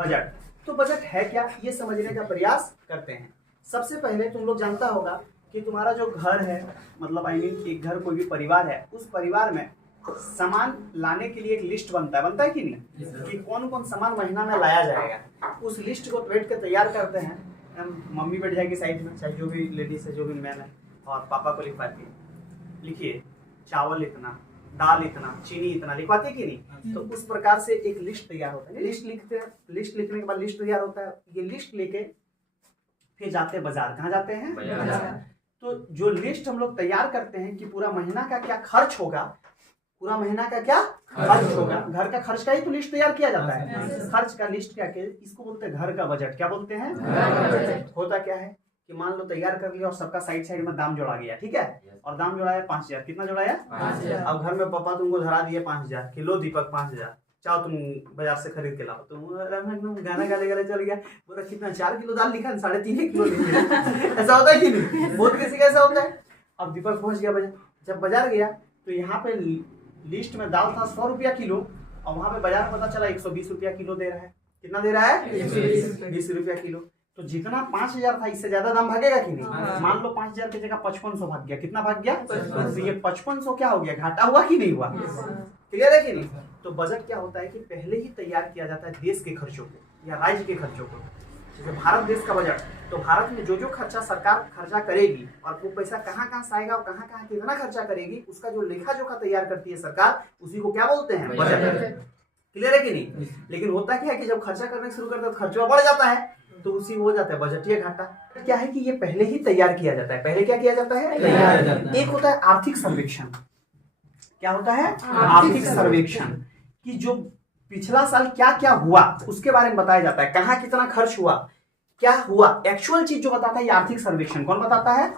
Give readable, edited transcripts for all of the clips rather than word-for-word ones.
Budget. तो budget है क्या, ये समझने का प्रयास करते हैं। सबसे पहले तुम लोग जानता होगा कि तुम्हारा जो घर है, मतलब आई मीन एक घर कोई भी परिवार है, उस परिवार में सामान लाने के लिए एक लिस्ट बनता है कि नहीं, कि कौन कौन सामान महीना में लाया जाएगा। उस लिस्ट को बैठ के तैयार करते हैं। मम्मी बैठ जाएगी साइड में, चाहे जो भी लेडीज है, जो भी मैन है, और पापा को लिखवाती है, लिखिए चावल इतना, दाल इतना, चीनी इतना, लिखवाते कि नहीं। तो उस प्रकार से एक लिस्ट तैयार होता है। लिस्ट लिखते हैं, लिस्ट लिखने के बाद लिस्ट तैयार होता है। ये लिस्ट लेके फिर जाते हैं बाजार। कहाँ जाते हैं? बाजार। तो जो लिस्ट हम लोग तैयार करते हैं कि पूरा महीना का क्या खर्च होगा, पूरा महीना का क्या खर्च होगा, घर का खर्च का ही तो लिस्ट तैयार किया जाता है। खर्च का लिस्ट क्या के इसको बोलते हैं घर का बजट। क्या बोलते हैं? होता क्या है कि मान लो तैयार कर लिया और सबका साइड साइड में दाम जोड़ा गया, ठीक है, और दाम जोड़ाया 5000। कितना जोड़ाया? 5000। अब घर में पापा तुमको धरा दिए 5000 किलो दीपक 5000, चाहो तुम बाजार से खरीद के लाओ। तुम गाना गाने चल गया, बोला कितना 4 किलो दाल लिखा, 3.5 किलो लिखा। ऐसा होता है कि नहीं? बहुत किसी का ऐसा होता है। अब दीपक पहुंच गया बाजार। जब बाजार गया तो यहाँ पे लिस्ट में दाल था 100 रुपया किलो, और वहां पे बाजार पता चला 120 रुपया किलो दे रहा है। कितना दे रहा है? 120 रुपया किलो। तो जितना 5000 था इससे ज्यादा दाम भागेगा कि नहीं? मान लो 5000 की जगह 5500 भाग गया। कितना भाग गया? तो ये 5500 क्या हो गया? घाटा हुआ कि नहीं हुआ? क्लियर है कि नहीं? तो बजट क्या होता है कि पहले ही तैयार किया जाता है देश के खर्चों को या राज्य के खर्चों को। जैसे भारत देश का बजट, तो भारत में जो जो खर्चा सरकार खर्चा करेगी और वो पैसा कहाँ कहाँ से आएगा और कहाँ कहाँ कितना खर्चा करेगी, उसका जो लेखा जोखा तैयार करती है सरकार, उसी को क्या बोलते हैं? बजट। क्लियर है कि नहीं? लेकिन होता क्या है कि जब खर्चा करने शुरू करते हैं तो खर्चा बढ़ जाता है, तो उसी हो जाता है बजटीय घाटा। क्या है कि ये पहले ही तैयार किया जाता है। पहले क्या किया जाता है? तैयार। एक होता है आर्थिक सर्वेक्षण। क्या होता है? आर्थिक सर्वेक्षण, कि जो पिछला साल क्या क्या हुआ उसके बारे में बताया जाता है। कहाँ कितना खर्च हुआ, क्या हुआ, एक्चुअल चीज जो बताता है ये आर्थिक सर्वेक्षण। कौन बताता है?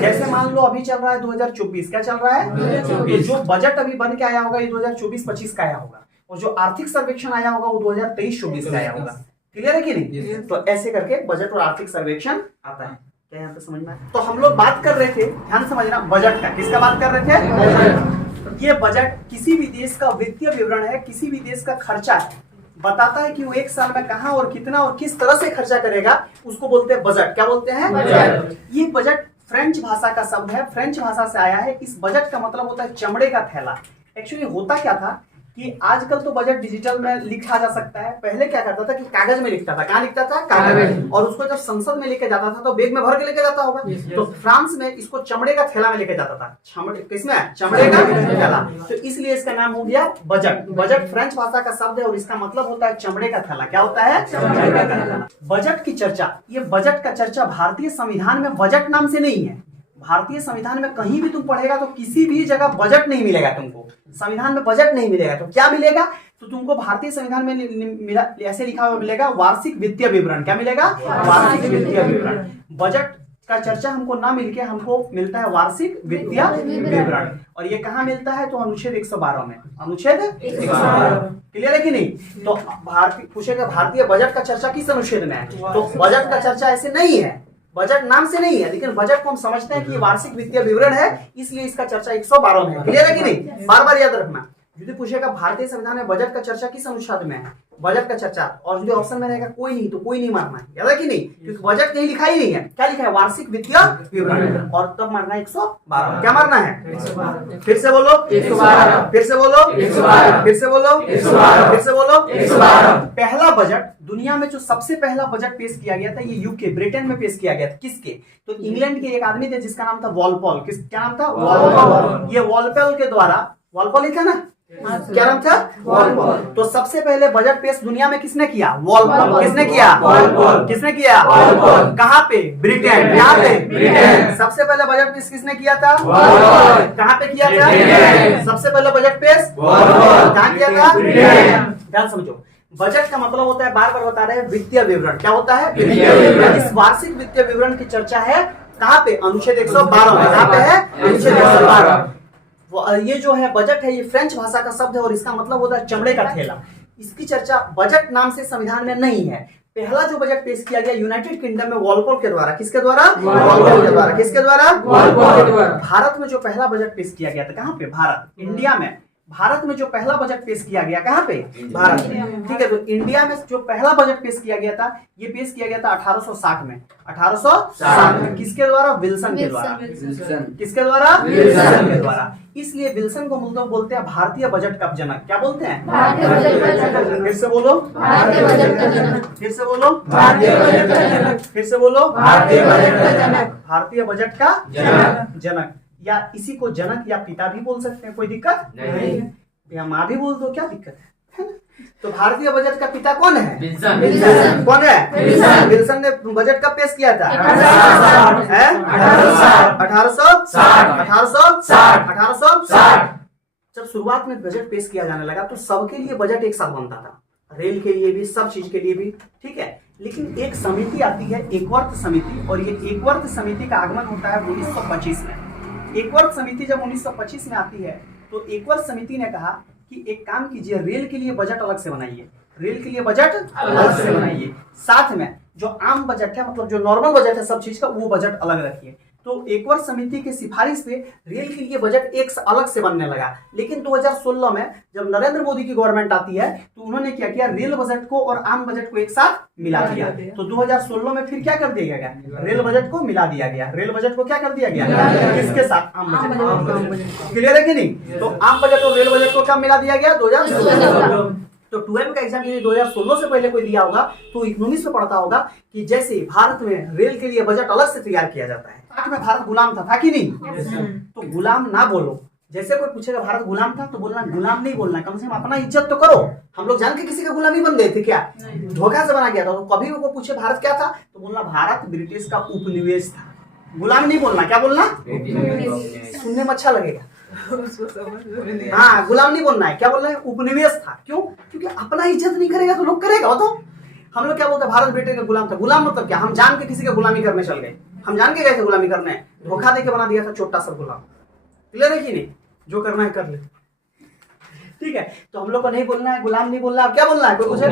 जैसे मान लो अभी चल रहा है 2024, क्या चल रहा है? ये जो बजट अभी बन के आया होगा ये 2024-25 का आया होगा, और जो आर्थिक सर्वेक्षण आया होगा वो 2023-24 का आया होगा। क्लियर है कि नहीं? तो ऐसे करके बजट और आर्थिक सर्वेक्षण आता है। क्या यहाँ पे समझ में आया? तो हम लोग बात कर रहे थे, ध्यान समझना, बजट का। किसका बात कर रहे थे? ये बजट किसी भी देश का वित्तीय विवरण है, किसी भी देश का खर्चा है, बताता है कि वो एक साल में कहां और कितना और किस तरह से खर्चा करेगा, उसको बोलते हैं बजट। क्या बोलते हैं? बजट। ये बजट फ्रेंच भाषा का शब्द है, फ्रेंच भाषा से आया है। इस बजट का मतलब होता है चमड़े का थैला। एक्चुअली होता क्या था कि आजकल तो बजट डिजिटल में लिखा जा सकता है, पहले क्या करता था कि कागज में लिखता था। कहाँ लिखता था? कागज। और उसको जब संसद में लेके जाता था तो बैग में भर के लेके जाता होगा। तो फ्रांस में इसको चमड़े का थैला में लेके जाता था। किसमें? चमड़े का थैला। तो इसलिए इसका नाम हो गया बजट। बजट फ्रेंच भाषा का शब्द है और इसका मतलब होता है चमड़े का थैला। क्या होता है? चमड़े का थैला। बजट की चर्चा, ये बजट का चर्चा भारतीय संविधान में बजट नाम से नहीं है। भारतीय संविधान में कहीं भी तुम पढ़ेगा तो किसी भी जगह बजट नहीं मिलेगा तुमको। संविधान में बजट नहीं मिलेगा। तो क्या मिलेगा? तो तुमको भारतीय संविधान में मिला, ऐसे लिखा हुआ मिलेगा वार्षिक वित्तीय विवरण। क्या मिलेगा? वार्षिक वित्तीय विवरण। बजट का चर्चा हमको ना मिलके हमको मिलता है वार्षिक वित्तीय विवरण। और ये कहाँ मिलता है? तो अनुच्छेद 112 में। अनुच्छेद 112। क्लियर है कि नहीं? तो भारतीय पूछेगा भारतीय बजट का चर्चा किस अनुच्छेद में है? तो बजट का चर्चा ऐसे नहीं है, बजट नाम से नहीं है, लेकिन बजट को हम समझते हैं कि ये वार्षिक वित्तीय विवरण है, इसलिए इसका चर्चा 112 में है। क्लियर है कि नहीं? बार बार याद रखना। यदि पूछेगा भारतीय संविधान में बजट का चर्चा किस अनुच्छेद में है, बजट का चर्चा, और यदि ऑप्शन में रहेगा कोई नहीं तो कोई नहीं मारना है। याद है कि नहीं? क्योंकि बजट कहीं लिखा ही नहीं है। क्या लिखा है? वार्षिक वित्तीय विवरण। और तब मारना है 112। क्या मारना है? 112। फिर से बोलो 112। फिर से बोलो 112। फिर से बोलो 112। फिर से बोलो 112। पहला बजट दुनिया में जो सबसे पहला बजट पेश किया गया था ये यूके, ब्रिटेन में पेश किया गया था। किसके? तो इंग्लैंड के एक आदमी थे जिसका नाम था वॉलपॉल। क्या नाम था? वॉलपॉल। ये वॉलपॉल के द्वारा, वॉलपॉल लिखा ना, क्या नाम था? वॉलपॉल। तो सबसे पहले बजट पेश दुनिया में किसने किया? वॉलपॉल। किसने किया? वॉलपॉल। किसने किया? वॉलपॉल। कहाँ पे? ब्रिटेन। कहाँ पे? ब्रिटेन। सबसे पहले बजट पेश किसने किया था? वॉलपॉल। कहाँ पे किया था? ब्रिटेन। सबसे पहले बजट पेश वॉलपॉल। कहाँ किया था? ब्रिटेन। ध्यान समझो, बजट का मतलब होता है, बार बार बता रहे हैं, वित्तीय विवरण। क्या होता है? वित्तीय विवरण। इस वार्षिक वित्तीय विवरण की चर्चा है कहाँ पे? अनुच्छेद 112 में। कहाँ पे है? अनुच्छेद 112। ये जो है बजट है, ये फ्रेंच भाषा का शब्द है और इसका मतलब होता है चमड़े का थैला। इसकी चर्चा बजट नाम से संविधान में नहीं है। पहला जो बजट पेश किया गया यूनाइटेड किंगडम में वॉलपॉल के द्वारा। किसके द्वारा? वॉलपॉल के द्वारा। किसके द्वारा? वॉलपॉल के द्वारा। भारत में जो पहला बजट पेश किया गया था, कहाँ पे? भारत, इंडिया में भारत में जो पहला बजट पेश किया गया, कहाँ पे? भारत में। ठीक है, तो इंडिया में जो पहला बजट पेश किया गया था, ये पेश किया गया था 1860 में। 1860 में किसके द्वारा? विल्सन के द्वारा। किसके द्वारा? विल्सन के द्वारा। इसलिए विल्सन को मतलब बोलते हैं भारतीय बजट का जनक। क्या बोलते हैं? फिर से बोलो, फिर से बोलो, फिर से बोलो, भारतीय बजट का जनक, या इसी को जनक या पिता भी बोल सकते हैं, कोई दिक्कत नहीं, या माँ भी बोल दो, क्या दिक्कत है? तो भारतीय बजट का पिता कौन है? विल्सन। कौन है? विल्सन ने बजट कब पेश किया था? 1860। जब शुरुआत में बजट पेश किया जाने लगा तो सबके लिए बजट एक साथ बनता था, रेल के लिए भी, सब चीज के लिए भी। ठीक है, लेकिन एक समिति आती है, एकवर्त समिति, और ये एकवर्त समिति का आगमन होता है 1925 में। एकवर्त समिति जब 1925 में आती है तो एकवर्त समिति ने कहा कि एक काम कीजिए, रेल के लिए बजट अलग से बनाइए, रेल के लिए बजट अलग से बनाइए, साथ में जो आम बजट है, मतलब जो नॉर्मल बजट है सब चीज का, वो बजट अलग रखिए। तो एकवर्त समिति की सिफारिश पे रेल के लिए बजट एक अलग से बनने लगा। लेकिन 2016 में जब नरेंद्र मोदी की गवर्नमेंट आती है तो उन्होंने क्या किया? रेल बजट को और आम बजट को एक साथ मिला दिया। तो 2016 में फिर क्या कर दिया गया? रेल बजट को मिला दिया गया। रेल बजट को क्या कर दिया गया? किसके साथ? आम बजट। क्लियर है कि नहीं? तो आम बजट और रेल बजट को कब मिला दिया गया? 2016। तो 12 का एग्जाम यदि 2016 से पहले कोई दिया होगा तो इकोनॉमिक्स में पढ़ता होगा कि जैसे भारत में रेल के लिए बजट अलग से तैयार किया जाता है। में भारत गुलाम था कि नहीं? तो गुलाम ना बोलो। जैसे कोई पूछेगा भारत गुलाम था तो बोलना गुलाम नहीं बोलना, कम से कम अपना इज्जत तो करो। हम लोग जान के किसी का गुलामी बन गए थे क्या? धोखा से बना गया था। तो कभी वो पूछे भारत क्या था तो बोलना भारत ब्रिटिश का उपनिवेश था। गुलाम नहीं बोलना। क्या बोलना? सुनने में अच्छा लगेगा। हाँ, गुलाम नहीं बोलना है। क्या बोलना है? उपनिवेश था। क्यों? क्योंकि अपना इज्जत नहीं करेगा तो लोग करेगा। तो हम लोग क्या बोलते हैं? भारत ब्रिटिश का गुलाम था। गुलाम मतलब क्या? हम जान के किसी का गुलामी करने चल गए। हम जान के गए थे गुलामी करने, धोखा देके बना दिया था छोटा सा गुलाम। क्लियर है कि नहीं? जो करना है कर ले। ठीक है, तो हम लोग को नहीं बोलना है, गुलाम नहीं बोलना। अब क्या बोलना है? कोई पूछे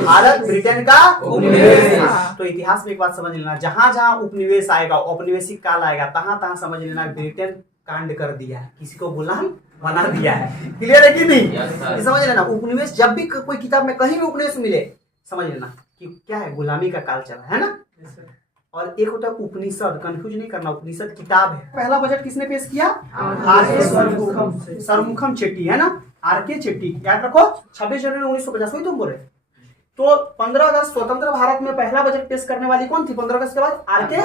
भारत ब्रिटेन का उपनिवेश था। तो इतिहास में एक बात समझ लेना, जहां जहां उपनिवेश आएगा, औपनिवेशिक काल आएगा, तहां तहां समझ लेना ब्रिटेन कांड कर दिया है, किसी को गुलाम बना दिया है। क्लियर है कि नहीं? समझ लेना, उपनिवेश जब भी कोई किताब में कहीं भी उपनिवेश मिले, समझ लेना कि क्या है? गुलामी का काल चला है ना। और एक होता है उपनिषद, कंफ्यूज नहीं करना, उपनिषद किताब है। पहला बजट किसने पेश किया? आर.के. सरमुखम चेट्टी, है ना? आर.के. चेट्टी, याद रखो। 26 जनवरी 1950, वही तुम बोल रहे। तो 15 अगस्त स्वतंत्र भारत में पहला बजट पेश करने वाली कौन थी? 15 अगस्त के बाद आर.के.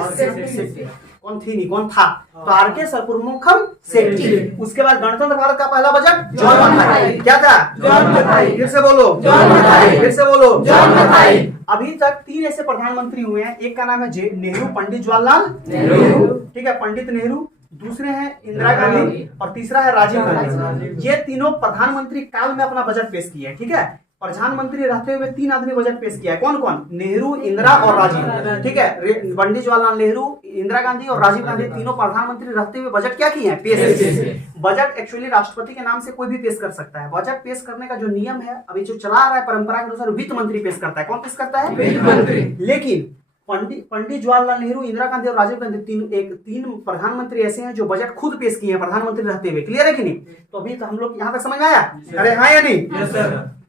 शेट्टी। कौन थी? नहीं, कौन था? तो आर.के. सरमुखम शेट्टी। उसके बाद गणतंत्र भारत का पहला बजट जॉन मथाई। क्या था? जॉन मथाई। फिर से बोलो, जॉन मथाई। फिर से बोलो, जॉन मथाई। अभी तक 3 ऐसे प्रधानमंत्री हुए हैं। एक का नाम है नेहरू, पंडित जवाहरलाल नेहरू। ठीक है, पंडित नेहरू। दूसरे हैं इंदिरा गांधी और तीसरा है राजीव गांधी। ये तीनों प्रधानमंत्री काल में अपना बजट पेश किए हैं। ठीक है, प्रधानमंत्री रहते हुए 3 आदमी बजट पेश किया है। कौन कौन? नेहरू, इंदिरा और राजीव। ठीक है, पंडित जवाहरलाल नेहरू, इंदिरा गांधी और राजीव गांधी तीनों प्रधानमंत्री रहते हुए बजट क्या किए हैं? पेश। बजट एक्चुअली राष्ट्रपति के नाम से कोई भी पेश कर सकता है। बजट पेश करने का जो नियम है, अभी जो चला रहा है परंपरा के अनुसार, वित्त मंत्री पेश करता है। कौन पेश करता है? वित्त मंत्री। लेकिन पंडित जवाहरलाल नेहरू, इंदिरा गांधी और राजीव गांधी तीन प्रधानमंत्री ऐसे हैं जो बजट खुद पेश किए हैं प्रधानमंत्री रहते हुए। क्लियर है कि नहीं? तो अभी तो हम लोग यहाँ तक समझ में आया? अरे हाँ या नहीं?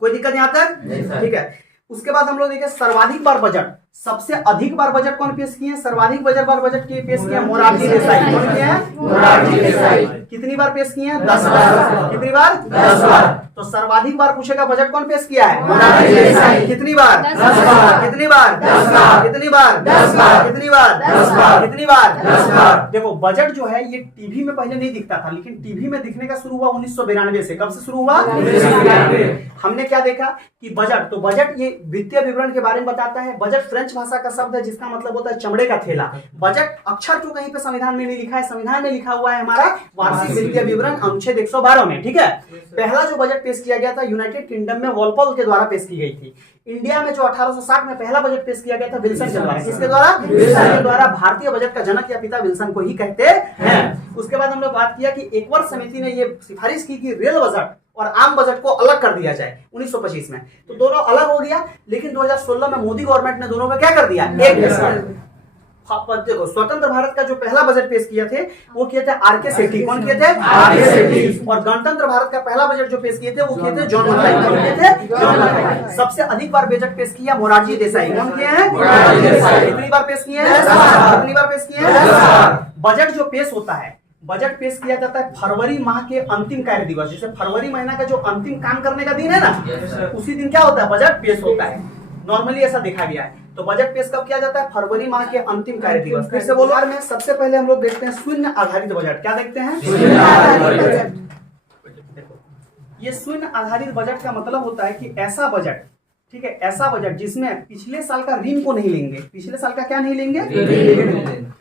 कोई दिक्कत यहाँ तक? ठीक है, उसके बाद हम लोग देखें सर्वाधिक बार बजट, सबसे अधिक बार बजट कौन पेश किए? सर्वाधिक बार बजट के पेश किए मोरारजी देसाई। कौन किए हैं? मोरारजी देसाई। कितनी बार पेश किए हैं? 10 बार। कितनी बार? 10 बार। तो सर्वाधिक बार पूछेगा बजट कौन पेश किया है? मोरारजी देसाई। कितनी बार? 10 बार। कितनी बार? 10 बार। कितनी बार? 10 बार। कितनी बार? 10 बार। कितनी बार? 10 बार। देखो, बजट जो है ये टीवी में पहले नहीं दिखता था, लेकिन टीवी में दिखने का शुरू हुआ 1992 से। कब से शुरू हुआ? 1992। हमने क्या देखा कि बजट, तो बजट ये वित्तीय विवरण के बारे में बताता है। बजट फ्रेंच भाषा का शब्द है जिसका मतलब होता है चमड़े का थैला। बजट अक्षर तो कहीं पे संविधान में नहीं लिखा है, संविधान में लिखा हुआ है हमारा वार्षिक वित्तीय विवरण अनुच्छेद 112 में। ठीक है, पहला जो बजट पेश किया गया था यूनाइटेड किंगडम में वॉलपोल के द्वारा पेश की गई थी। इंडिया में जो 1860 में पहला बजट पेश किया गया था विल्सन के द्वारा। किसके द्वारा? विल्सन के द्वारा। भारतीय बजट का जनक या पिता विल्सन को ही कहते हैं। उसके बाद हम लोग बात किया कि एकवर्त समिति ने ये सिफारिश की कि रेल बजट और आम बजट को अलग कर दिया जाए 1925 में। तो दोनों अलग हो गया, लेकिन 2016 में मोदी गवर्नमेंट ने दोनों का क्या कर दिया? एक देखो स्वतंत्र भारत का जो पहला बजट पेश किए थे वो किए थे आर के सेठी। कौन किए थे? आर के सेठी। और गणतंत्र भारत का पहला बजट जो पेश किए थे वो किए थे जॉन मथाई। कौन किए थे? जॉन मथाई। सबसे अधिक बार बजट पेश किया मोरारजी देसाई। कौन किए हैं? मोरारजी देसाई। कितनी बार पेश किए हैं? कितनी बार पेश किए हैं? बजट जो पेश होता है, बजट पेश किया जाता है फरवरी माह के अंतिम कार्य दिवस। जैसे फरवरी महीना का जो अंतिम काम करने का दिन है ना, उसी दिन क्या होता है? बजट पेश होता है। नॉर्मली ऐसा देखा गया है। तो बजट पेश कब किया जाता है? फरवरी माह के अंतिम कार्य दिवस। फिर से बोलो। में सबसे पहले हम लोग देखते हैं शून्य आधारित बजट। क्या देखते हैं? शून्य आधारित बजट। देखो, ये शून्य आधारित बजट का मतलब होता है कि ऐसा बजट, ठीक है, ऐसा बजट जिसमें पिछले साल का ऋण को नहीं लेंगे। पिछले साल का क्या नहीं लेंगे?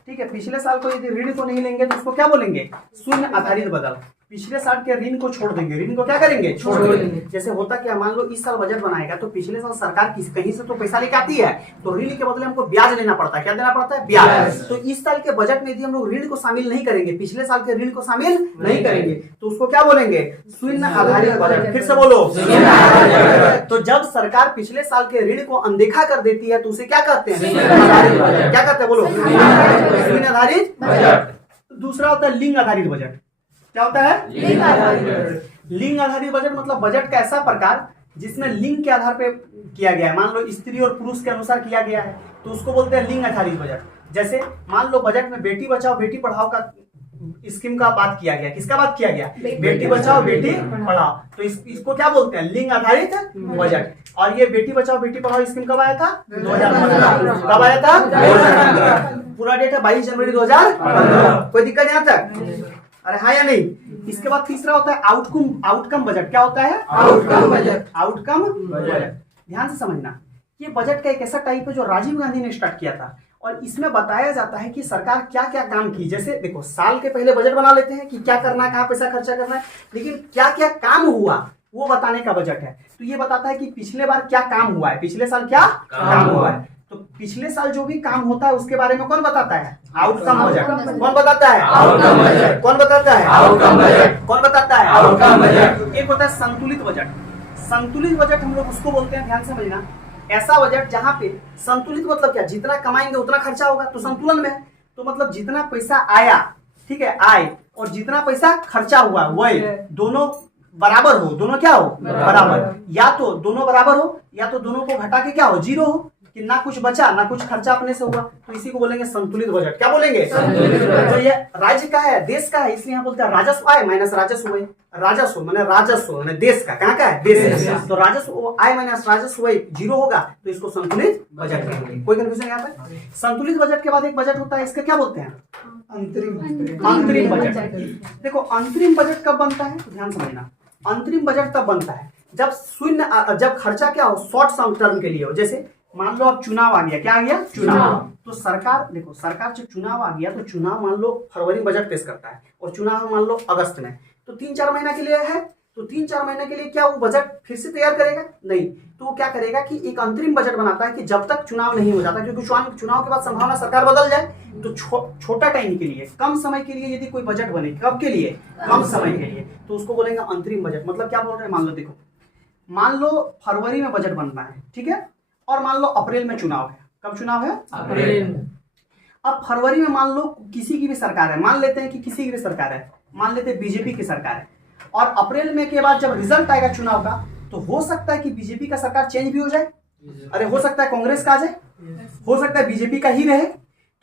ठीक है, पिछले साल को यदि ऋण को नहीं लेंगे तो उसको क्या बोलेंगे? शून्य आधारित बजट। पिछले साल के ऋण को छोड़ देंगे। ऋण को क्या करेंगे? छोड़ देंगे। जैसे होता क्या, मान लो इस साल बजट बनाएगा तो पिछले साल सरकार कहीं से तो पैसा लेके आती है, तो ऋण के बदले हमको ब्याज लेना पड़ता है। क्या देना पड़ता है? ब्याज। तो इस साल के बजट में यदि हम लोग ऋण को शामिल नहीं करेंगे, पिछले साल के ऋण को शामिल नहीं करेंगे, तो उसको क्या बोलेंगे? शून्य आधारित बजट। फिर से बोलो। तो जब सरकार पिछले साल के ऋण को अनदेखा कर देती है तो उसे क्या कहते हैं? क्या कहते हैं? बोलो। शून्य आधारित बजट। दूसरा होता है लिंग आधारित बजट। क्या होता है? लिंग आधारित बजट। लिंग आधारित बजट मतलब बजट का ऐसा प्रकार जिसमें लिंग के आधार पे किया गया है। मान लो स्त्री और पुरुष के अनुसार किया गया है तो उसको बोलते हैं लिंग आधारित बजट। जैसे मान लो बजट में बेटी बचाओ बेटी पढ़ाओ का स्कीम का बात किया गया। किसका बात किया गया? बेटी बचाओ बेटी पढ़ाओ। तो इसको क्या बोलते हैं? लिंग आधारित बजट। और ये बेटी बचाओ बेटी पढ़ाओ स्कीम कब आया था? 2015। कब आया था? 2015। पूरा डेट है 22 जनवरी 2015। कोई दिक्कत यहाँ तक? अरे हाँ या नहीं? इसके बाद तीसरा होता है आउटकम बजट। क्या होता है? Outcome budget. Outcome budget. ध्यान से समझना, ये बजट का एक ऐसा टाइप है जो राजीव गांधी ने स्टार्ट किया था और इसमें बताया जाता है कि सरकार क्या क्या काम की। जैसे देखो, साल के पहले बजट बना लेते हैं कि क्या करना है, कहाँ पैसा खर्चा करना है, लेकिन क्या क्या काम हुआ वो बताने का बजट है। तो ये बताता है कि पिछले बार क्या काम हुआ है, पिछले साल क्या काम हुआ है। तो पिछले साल जो भी काम होता है उसके बारे में कौन बताता है? Outcome budget. कौन बताता है? Outcome budget. कौन बताता है? Outcome budget. कौन बताता है? Outcome budget. एक होता है संतुलित बजट। संतुलित बजट हम लोग उसको बोलते हैं, ध्यान से समझना, ऐसा बजट जहां पे संतुलित मतलब क्या? जितना कमाएंगे उतना खर्चा होगा, तो संतुलन में। तो मतलब जितना पैसा आया, ठीक है, आय, और जितना पैसा खर्चा हुआ वही दोनों बराबर हो। दोनों क्या हो? बराबर। या तो दोनों बराबर हो या तो दोनों को घटा के क्या हो? जीरो हो, कि ना कुछ बचा ना कुछ खर्चा अपने से हुआ। तो इसी को बोलेंगे संतुलित बजट। क्या बोलेंगे? तो ये राज्य का है, देश का है, इसलिए यहाँ बोलते हैं राजस्व आय माइनस राजस्व व्यय। राजस्व माने देश का। कहाँ का है? देश का। तो राजस्व आय माइनस राजस्व व्यय जीरो होगा तो इसको संतुलित बजट कहेंगे। कोई कंफ्यूजन यहाँ पर? संतुलित बजट के बाद एक बजट होता है, इसका क्या बोलते हैं? अंतरिम बजट। देखो, अंतरिम बजट कब बनता है? ध्यान समझना, अंतरिम बजट तब बनता है जब खर्चा क्या हो? शॉर्ट टर्म के लिए हो। जैसे मान लो अब चुनाव आ गया। क्या आ गया? चुनाव। तो सरकार, देखो, सरकार जब चुनाव आ गया तो चुनाव मान लो फरवरी में बजट पेश करता है और चुनाव मान लो अगस्त में, तो 3-4 महीना के लिए है। तो 3-4 महीने के लिए क्या वो बजट फिर से तैयार करेगा? नहीं। तो वो क्या करेगा कि एक अंतरिम बजट बनाता है कि जब तक चुनाव नहीं हो जाता, क्योंकि चुनाव के बाद संभावना सरकार बदल जाए, तो छोटा टाइम के लिए, कम समय के लिए यदि कोई बजट बने, कब के लिए? कम समय के लिए, तो उसको बोलेंगे अंतरिम बजट। मतलब क्या बोल रहे हैं? मान लो, देखो, मान लो फरवरी में बजट बनना है, ठीक है, और मान लो अप्रैल में चुनाव है। कब चुनाव है? अप्रैल में। अब फरवरी में मान लो किसी की भी सरकार है, मान लेते हैं कि किसी की भी सरकार है, मान लेते हैं बीजेपी की सरकार है, और अप्रैल में के बाद जब रिजल्ट आएगा चुनाव का तो हो सकता है कि बीजेपी का सरकार चेंज भी हो जाए। अरे हो सकता है कांग्रेस का आ जाए, हो सकता है बीजेपी का ही रहे।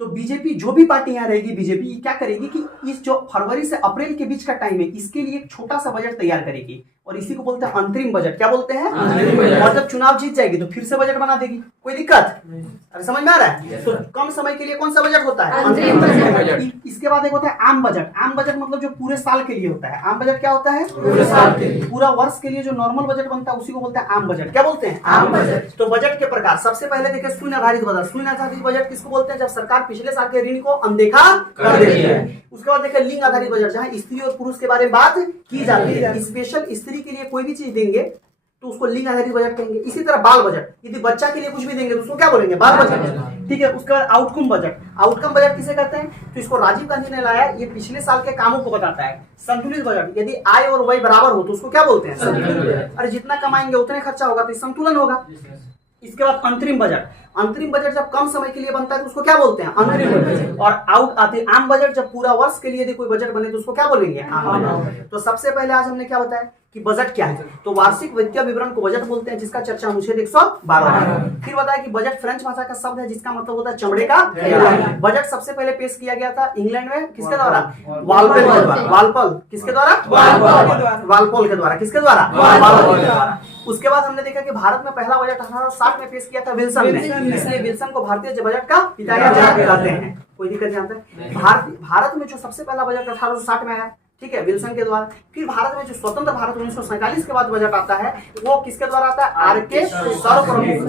तो बीजेपी, जो भी पार्टी यहाँ रहेगी, बीजेपी क्या करेगी कि इस जो फरवरी से अप्रैल के बीच का टाइम है इसके लिए एक छोटा सा बजट तैयार करेगी और इसी को बोलते हैं अंतरिम बजट। क्या बोलते हैं? और जब चुनाव जीत जाएगी तो फिर से बजट बना देगी। कोई दिक्कत? अरे समझ में आ रहा है? तो कम समय के लिए कौन सा बजट होता है? अंतरिम बजट। इसके बाद एक होता है आम बजट। आम बजट मतलब जो पूरे साल के लिए होता है। आम बजट क्या होता है? पूरे साल के लिए, पूरा वर्ष के लिए जो नॉर्मल बजट बनता है उसी को बोलते हैं आम बजट। क्या बोलते हैं? आम बजट। तो बजट के प्रकार सबसे पहले देखिए शून्य आधारित बजट। शून्य आधारित बजट किसको बोलते हैं? जब सरकार पिछले साल के ऋण को अनदेखा कर देती है। उसके बाद देखिए लिंग आधारित बजट, जहां स्त्री और पुरुष के बारे में बात की जाती है। स्पेशल स्त्री के लिए कोई भी चीज देंगे तो उसको लिंग आधारित बजट कहेंगे। इसी तरह बाल बजट, यदि बच्चा के लिए कुछ भी देंगे तो उसको क्या बोलेंगे? बाल बजट। ठीक है। उसके बाद आउटकम बजट। आउटकम बजट किसे कहते हैं? तो इसको राजीव गांधी ने लाया, ये पिछले साल के कामों को बताता है। संतुलित बजट, यदि आय और व्यय बराबर हो तो उसको क्या बोलते हैं? संतुलित बजट। अरे जितना कमाएंगे उतने खर्चा होगा तो संतुलन होगा। इसके बाद अंतरिम बजट। अंतरिम बजट जब कम समय के लिए बनता है तो उसको क्या बोलते हैं? अंतरिम बजट। और आम बजट जब पूरा वर्ष के लिए यदि कोई बजट बने तो उसको क्या बोलेंगे? आम बजट। तो सबसे पहले आज हमने क्या बताया कि बजट क्या है, तो वार्षिक वित्तीय विवरण को बजट बोलते हैं, जिसका चर्चा अनुच्छेद 112 है। फिर बताया कि बजट फ्रेंच भाषा का शब्द है जिसका मतलब होता है चमड़े का थैला। बजट सबसे पहले पेश किया गया था इंग्लैंड में, किसके द्वारा? वालपोल के द्वारा। वालपोल किसके द्वारा? वालपोल के द्वारा। किसके द्वारा? वालपोल के द्वारा। उसके बाद हमने देखा कि भारत में पहला बजट 1860 में पेश किया था विल्सन ने, इसलिए विल्सन को भारतीय बजट का पिता कहते हैं। कोई दिक्कत नहीं आता है। भारत में जो सबसे पहला बजट 1860 में आया, ठीक है, विल्सन के द्वारा। फिर भारत में जो स्वतंत्र भारत 1947 के बाद बजट आता है वो किसके द्वारा आता है? आर.के.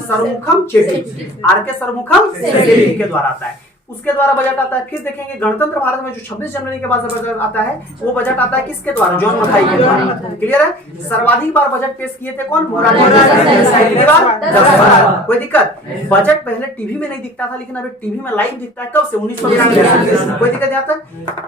सरमुखम चेट्टी। आर.के. सरमुखम चेट्टी के द्वारा आता है, उसके द्वारा बजट आता है। फिर देखेंगे गणतंत्र भारत में जो 26 जनवरी के बाद बजट आता है वो बजट आता है किसके द्वारा? जॉन मथाई के द्वारा। क्लियर है? सर्वाधिक बार बजट पेश किए थे कौन? मोरारजी देसाई। 10 बार। कोई दिक्कत? बजट पहले टीवी में नहीं दिखता था लेकिन अभी टीवी में लाइव दिखता है। कब से? 1992 से। कोई दिक्कत नहीं आता?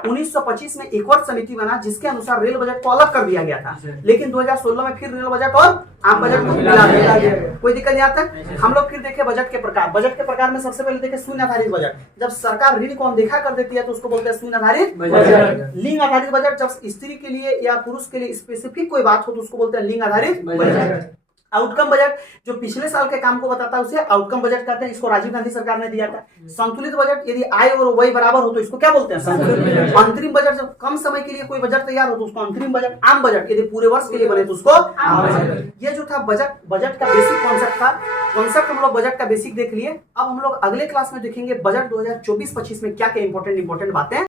1925 में एक और समिति बना जिसके अनुसार रेल बजट को अलग कर दिया गया था, लेकिन 2016 में फिर रेल बजट और आम बजट को मिला दिया। कोई दिक्कत नहीं आता? हम लोग फिर देखे बजट के प्रकार। बजट के प्रकार में सबसे पहले देखे शून्य आधारित बजट। जब सरकार ऋण को अनदेखा कर देती है तो उसको बोलते हैं शून्य आधारित बजट। लिंग आधारित बजट, जब स्त्री के लिए या पुरुष के लिए स्पेसिफिक कोई बात हो तो उसको बोलते हैं लिंग आधारित बजट। आउटकम बजट जो पिछले साल के काम को बताता है उसे आउटकम बजट कहते हैं, इसको राजीव गांधी सरकार ने दिया था। संतुलित बजट, यदि आय और व्यय बराबर हो तो इसको क्या बोलते हैं? संतुलित। अंतरिम बजट, जब कम समय के लिए कोई बजट तैयार हो तो उसको अंतरिम बजट। आम बजट यदि पूरे वर्ष के लिए बने तो उसको आम बजट। ये जो था बजट का बेसिक कॉन्सेप्ट था। कॉन्सेप्ट हम लोग बजट का बेसिक देख लिए। अब हम लोग अगले क्लास में देखेंगे बजट 2024-25 में क्या क्या इंपॉर्टेंट बातें